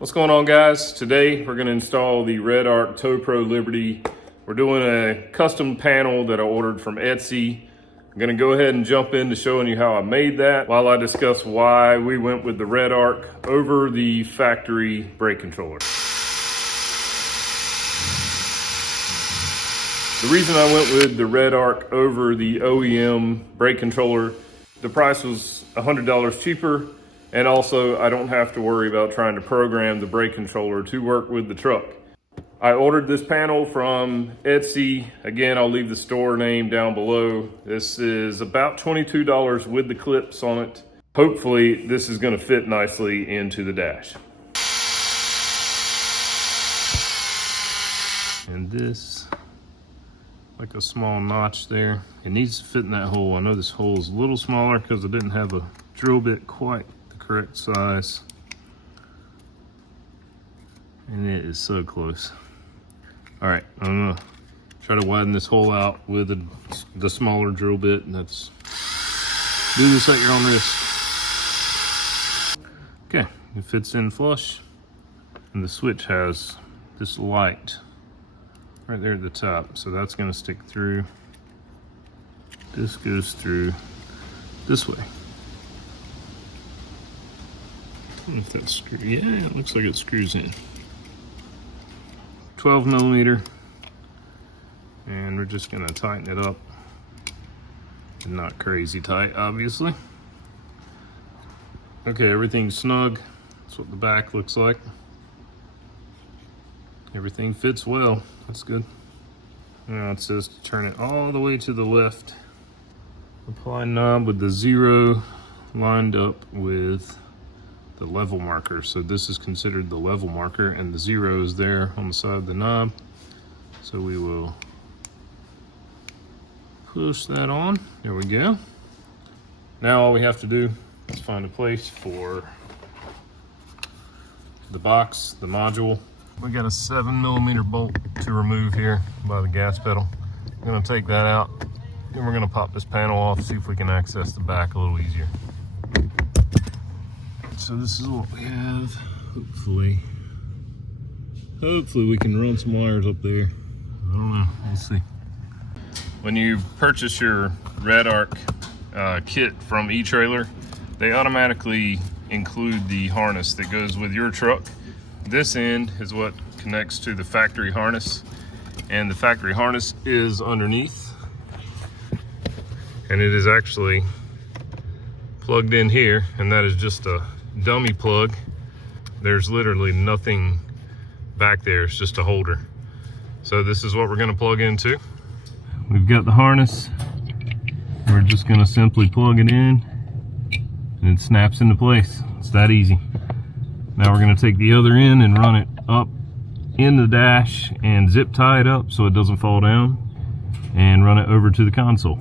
What's going on, guys? Today we're going to install the Redarc Tow Pro Liberty. We're doing a custom panel that I ordered from Etsy. I'm going to go ahead and jump into showing you how I made that while I discuss why we went with the Redarc over the factory brake controller. The reason I went with the Redarc over the OEM brake controller, the price was $100 cheaper. And also, I don't have to worry about trying to program the brake controller to work with the truck. I ordered this panel from Etsy. Again, I'll leave the store name down below. This is about $22 with the clips on it. Hopefully, this is going to fit nicely into the dash. And this, like a small notch there. It needs to fit in that hole. I know this hole is a little smaller because I didn't have a drill bit quite correct size, and it is so close. All right, I'm gonna try to widen this hole out with the smaller drill bit, and that's do this at your own risk. Okay, it fits in flush, and the switch has this light right there at the top, so that's gonna stick through. This goes through this way. I don't know if that's screwed. Yeah, it looks like it screws in. 12 millimeter, and we're just gonna tighten it up. Not crazy tight, obviously. Okay, everything's snug. That's what the back looks like. Everything fits well. That's good. Now it says to turn it all the way to the left. Apply knob with the 0 lined up with the level marker. So this is considered the level marker, and the 0 is there on the side of the knob. So we will push that on. There we go. Now all we have to do is find a place for the box, the module. We got a 7 millimeter bolt to remove here by the gas pedal. I'm gonna take that out, and we're gonna pop this panel off, see if we can access the back a little easier. So this is what we have. Hopefully we can run some wires up there. I don't know, we'll see. When you purchase your Redarc kit from eTrailer, they automatically include the harness that goes with your truck. This end is what connects to the factory harness, and the factory harness is underneath, and it is actually plugged in here, and that is just a dummy plug. There's literally nothing back there, it's just a holder. So this is what we're going to plug into. We've got the harness, we're just going to simply plug it in, and it snaps into place. It's that easy. Now we're going to take the other end and run it up in the dash and zip tie it up so it doesn't fall down, and run it over to the console.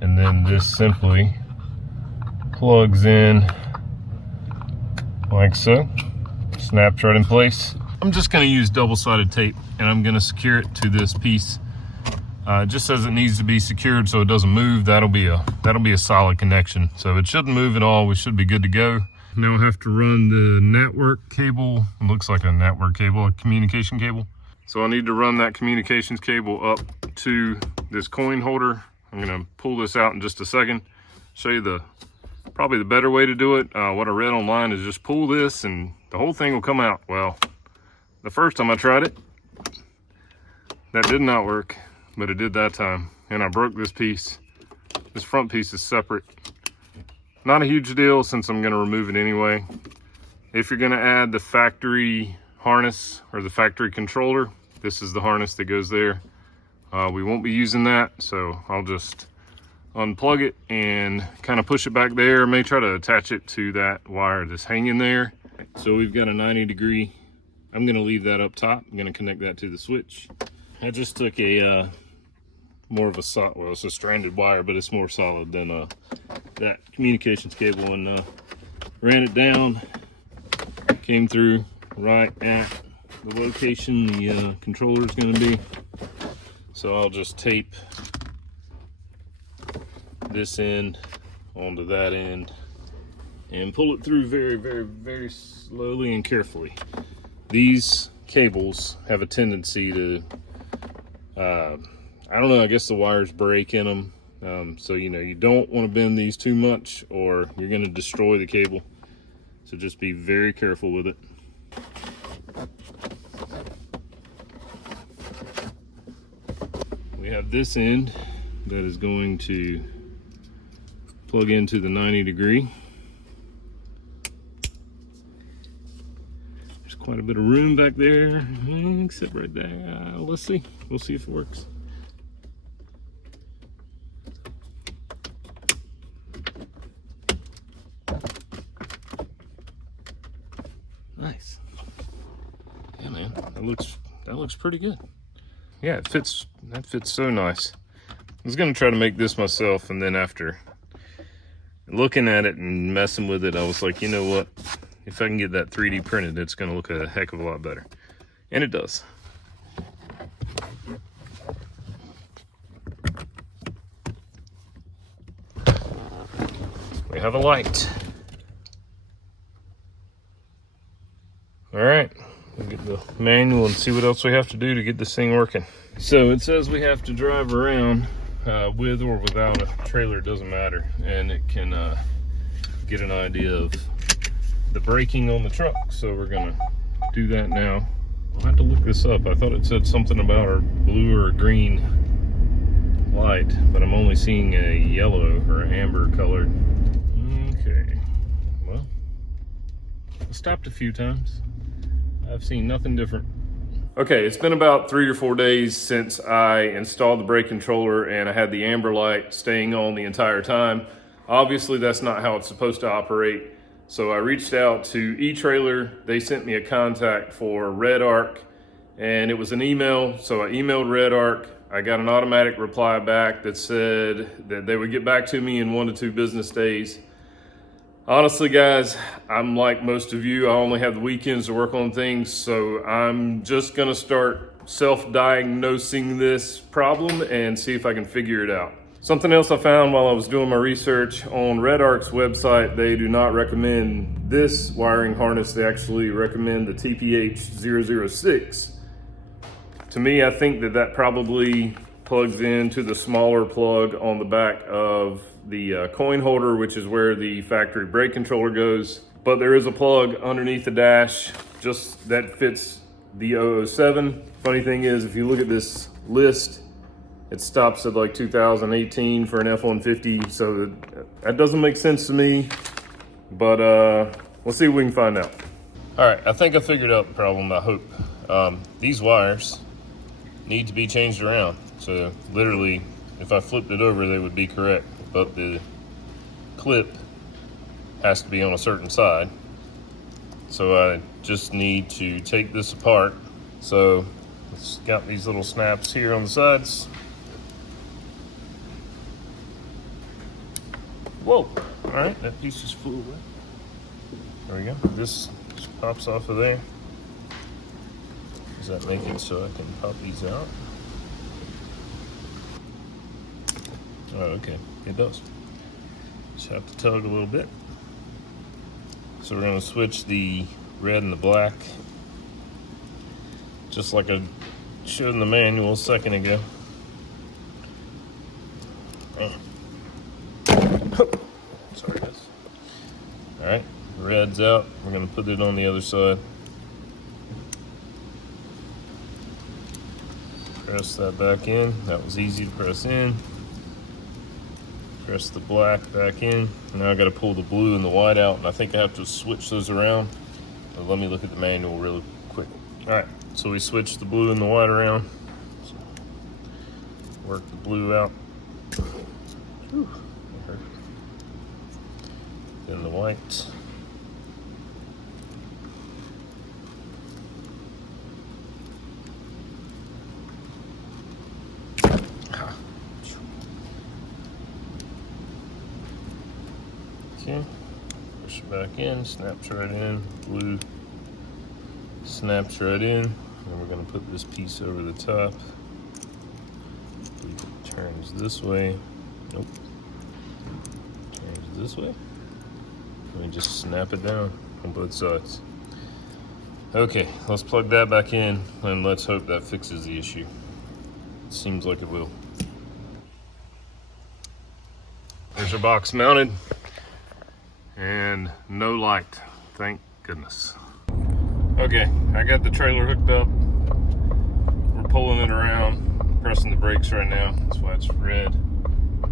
And then this simply plugs in like so, snaps right in place. I'm just going to use double-sided tape, and I'm going to secure it to this piece. It just says it needs to be secured so it doesn't move. That'll be a solid connection. So it shouldn't move at all. We should be good to go. Now I have to run the network cable. It looks like a network cable, a communication cable. So I need to run that communications cable up to this coin holder. I'm going to pull this out in just a second. Show you probably the better way to do it. What I read online is just pull this and the whole thing will come out. Well, the first time I tried it, that did not work, but it did that time. And I broke this piece. This front piece is separate. Not a huge deal since I'm going to remove it anyway. If you're going to add the factory harness or the factory controller, this is the harness that goes there. We won't be using that, so I'll just unplug it and kind of push it back there. I may try to attach it to that wire that's hanging there. So we've got a 90-degree. I'm going to leave that up top. I'm going to connect that to the switch. I just took a more of a solid, well, it's a stranded wire, but it's more solid than that communications cable, and ran it down. Came through right at the location the controller is going to be. So I'll just tape this end onto that end and pull it through very, very, very slowly and carefully. these cables have a tendency to, I don't know, I guess the wires break in them. So, you know, you don't want to bend these too much or you're going to destroy the cable. So just be very careful with it. We have this end that is going to plug into the 90°. There's quite a bit of room back there, except right there. Let's see. We'll see if it works. Nice. Yeah, man, that looks pretty good. Yeah, it fits. That fits so nice. I was gonna try to make this myself, and then after looking at it and messing with it, I was like, you know what? If I can get that 3D printed, it's gonna look a heck of a lot better. And it does. We have a light. All right, we'll get the manual and see what else we have to do to get this thing working. So it says we have to drive around with or without a trailer, it doesn't matter, and it can get an idea of the braking on the truck. So we're gonna do that now. I'll have to look this up. I thought it said something about a blue or a green light, but I'm only seeing a yellow or amber colored. Okay, well, I stopped a few times. I've seen nothing different. Okay, it's been about 3 or 4 days since I installed the brake controller and I had the amber light staying on the entire time. Obviously, that's not how it's supposed to operate. So I reached out to eTrailer. They sent me a contact for Redarc, and it was an email. So I emailed Redarc. I got an automatic reply back that said that they would get back to me in 1 to 2 business days. Honestly, guys, I'm like most of you. I only have the weekends to work on things, so I'm just gonna start self-diagnosing this problem and see if I can figure it out. Something else I found while I was doing my research on Redarc's website, they do not recommend this wiring harness. They actually recommend the TPH006. To me, I think that probably plugs into the smaller plug on the back of the coin holder, which is where the factory brake controller goes. But there is a plug underneath the dash just that fits the 007. Funny thing is, if you look at this list, it stops at like 2018 for an F150, so that doesn't make sense to me, but we'll see if we can find out. All right, I think I figured out the problem, I hope. These wires need to be changed around. So literally, if I flipped it over, they would be correct, but the clip has to be on a certain side. So I just need to take this apart. So it's got these little snaps here on the sides. Whoa, all right, that piece just flew away. There we go, this just pops off of there. Does that make it so I can pop these out? Oh, okay, it does. Just have to tug a little bit. So we're gonna switch the red and the black, just like I showed in the manual a second ago. Sorry, guys. All right, red's out. We're gonna put it on the other side. Press that back in. That was easy to press in. Press the black back in. Now I gotta pull the blue and the white out, and I think I have to switch those around. But let me look at the manual really quick. All right, so we switch the blue and the white around. So work the blue out. Whew, that hurt. Then the white. Okay, push it back in, snaps right in, blue snaps right in, and we're going to put this piece over the top. It turns this way, nope, turns this way, and we just snap it down on both sides. Okay, let's plug that back in and let's hope that fixes the issue. Seems like it will. There's our box mounted and no light, thank goodness. Okay, I got the trailer hooked up. We're pulling it around, pressing the brakes right now. That's why it's red.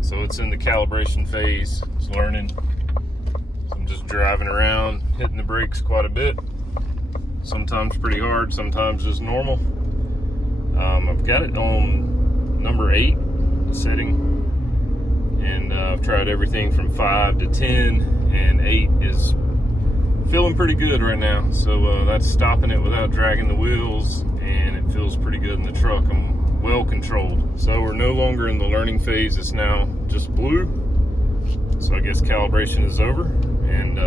So it's in the calibration phase, it's learning. So I'm just driving around, hitting the brakes quite a bit. Sometimes pretty hard, sometimes just normal. I've got it on number 8 setting, and I've tried everything from 5 to 10, and 8 is feeling pretty good right now. So that's stopping it without dragging the wheels, and it feels pretty good in the truck. I'm well controlled. So we're no longer in the learning phase, it's now just blue. So I guess calibration is over, and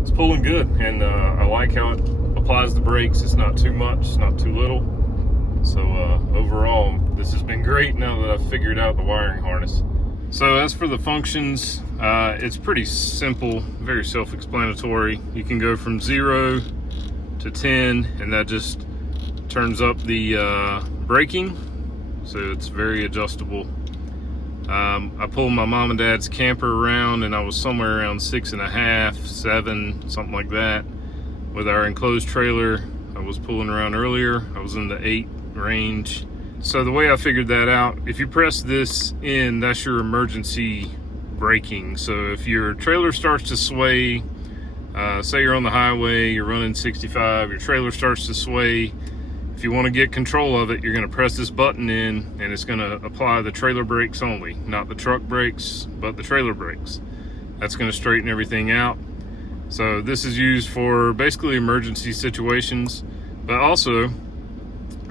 it's pulling good, and I like how it applies the brakes. It's not too much, it's not too little. So overall, this has been great now that I've figured out the wiring harness. So as for the functions, it's pretty simple, very self-explanatory. You can go from 0 to 10, and that just turns up the braking. So it's very adjustable. I pulled my mom and dad's camper around, and I was somewhere around 6.5, 7, something like that. With our enclosed trailer, I was pulling around earlier. I was in the 8 range. So the way I figured that out, if you press this in, that's your emergency braking. So if your trailer starts to sway, say you're on the highway, you're running 65, your trailer starts to sway, if you want to get control of it, you're going to press this button in, and it's going to apply the trailer brakes only, not the truck brakes, but the trailer brakes. That's going to straighten everything out. So this is used for basically emergency situations, but also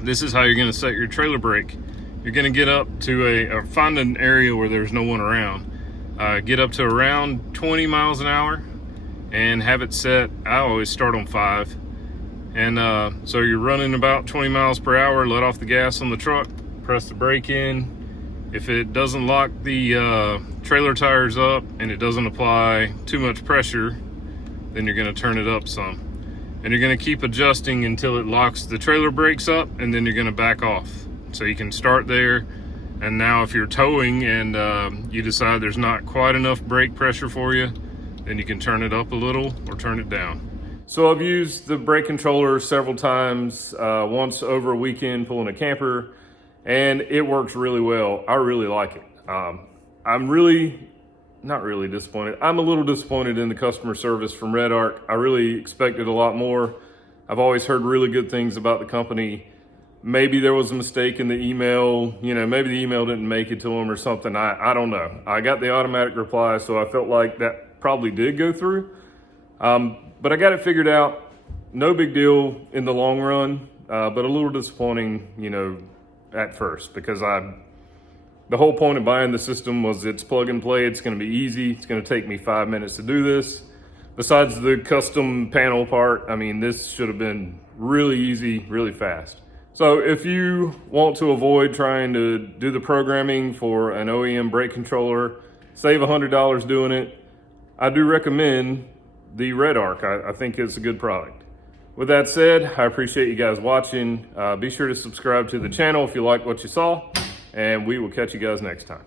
this is how you're going to set your trailer brake. You're going to get up to find an area where there's no one around. Get up to around 20 miles an hour and have it set. I always start on 5. And so you're running about 20 miles per hour, let off the gas on the truck, press the brake in. If it doesn't lock the trailer tires up and it doesn't apply too much pressure, then you're going to turn it up some. And you're going to keep adjusting until it locks the trailer brakes up, and then you're going to back off. So you can start there. And now if you're towing and you decide there's not quite enough brake pressure for you, then you can turn it up a little or turn it down. So I've used the brake controller several times, once over a weekend pulling a camper, and it works really well. I really like it. I'm not really disappointed. I'm a little disappointed in the customer service from Redarc. I really expected a lot more. I've always heard really good things about the company. Maybe there was a mistake in the email, maybe the email didn't make it to them or something. I don't know. I got the automatic reply, so I felt like that probably did go through. But I got it figured out. No big deal in the long run, but a little disappointing, at first, because the whole point of buying the system was it's plug and play. It's going to be easy. It's going to take me 5 minutes to do this. Besides the custom panel part, this should have been really easy, really fast. So if you want to avoid trying to do the programming for an OEM brake controller, save $100 doing it, I do recommend the Redarc. I think it's a good product. With that said, I appreciate you guys watching. Be sure to subscribe to the channel if you like what you saw, and we will catch you guys next time.